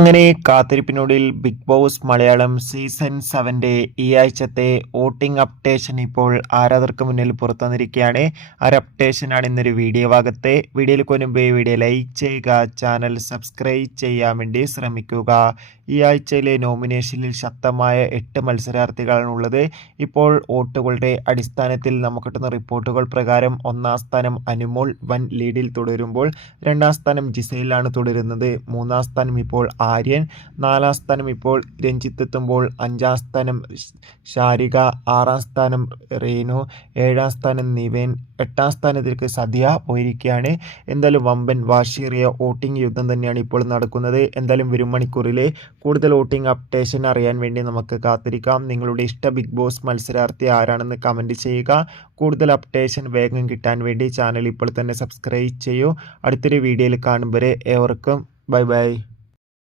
അങ്ങനെ കാത്തിരിപ്പിനൊടുവിൽ big boss Malayalam season 7 ഈ ആഴ്ചത്തെ വോട്ടിംഗ് അപ്ഡേഷൻ ഇപ്പോൾ ആരാധകർക്ക് മുന്നിൽ പുറത്തു വന്നിരിക്കുകയാണ്. ആ ഒരു അപ്ഡേഷനാണ് ഇന്നൊരു വീഡിയോ ഭാഗത്തെ. വീഡിയോയിൽ മുൻപ് വീഡിയോ ലൈക്ക് ചെയ്യുക, ചാനൽ സബ്സ്ക്രൈബ് ചെയ്യാൻ വേണ്ടി ശ്രമിക്കുക. ഈ ആഴ്ചയിലെ നോമിനേഷനിൽ ശക്തമായ 8 മത്സരാർത്ഥികളാണ് ഉള്ളത്. ഇപ്പോൾ വോട്ടുകളുടെ അടിസ്ഥാനത്തിൽ നമുക്ക് കിട്ടുന്ന റിപ്പോർട്ടുകൾ പ്രകാരം ഒന്നാം സ്ഥാനം അനുമോൾ വൻ ലീഡിൽ തുടരുമ്പോൾ രണ്ടാം സ്ഥാനം ജിസയിലാണ് തുടരുന്നത്. മൂന്നാം സ്ഥാനം ഇപ്പോൾ ആര്യൻ, നാലാം സ്ഥാനം ഇപ്പോൾ രഞ്ജിത്ത് എത്തുമ്പോൾ അഞ്ചാം സ്ഥാനം ശാരിക, ആറാം സ്ഥാനം റീനു, ഏഴാം സ്ഥാനം നിവേൻ, എട്ടാം സ്ഥാനത്തേക്ക് സദ്യ പോയിരിക്കുകയാണ്. എന്തായാലും വമ്പൻ വാശിയേറിയ വോട്ടിംഗ് യുദ്ധം തന്നെയാണ് ഇപ്പോൾ നടക്കുന്നത്. എന്തായാലും വരും മണിക്കൂറിൽ കൂടുതൽ വോട്ടിംഗ് അപ്ഡേഷൻ അറിയാൻ വേണ്ടി നമുക്ക് കാത്തിരിക്കാം. നിങ്ങളുടെ ഇഷ്ട ബിഗ് ബോസ് മത്സരാർത്ഥി ആരാണെന്ന് കമൻറ്റ് ചെയ്യുക. കൂടുതൽ അപ്ഡേഷൻ വേഗം കിട്ടാൻ വേണ്ടി ചാനൽ ഇപ്പോൾ തന്നെ സബ്സ്ക്രൈബ് ചെയ്യൂ. അടുത്തൊരു വീഡിയോയിൽ കാണും വരെ ഏവർക്കും ബൈ ബൈ.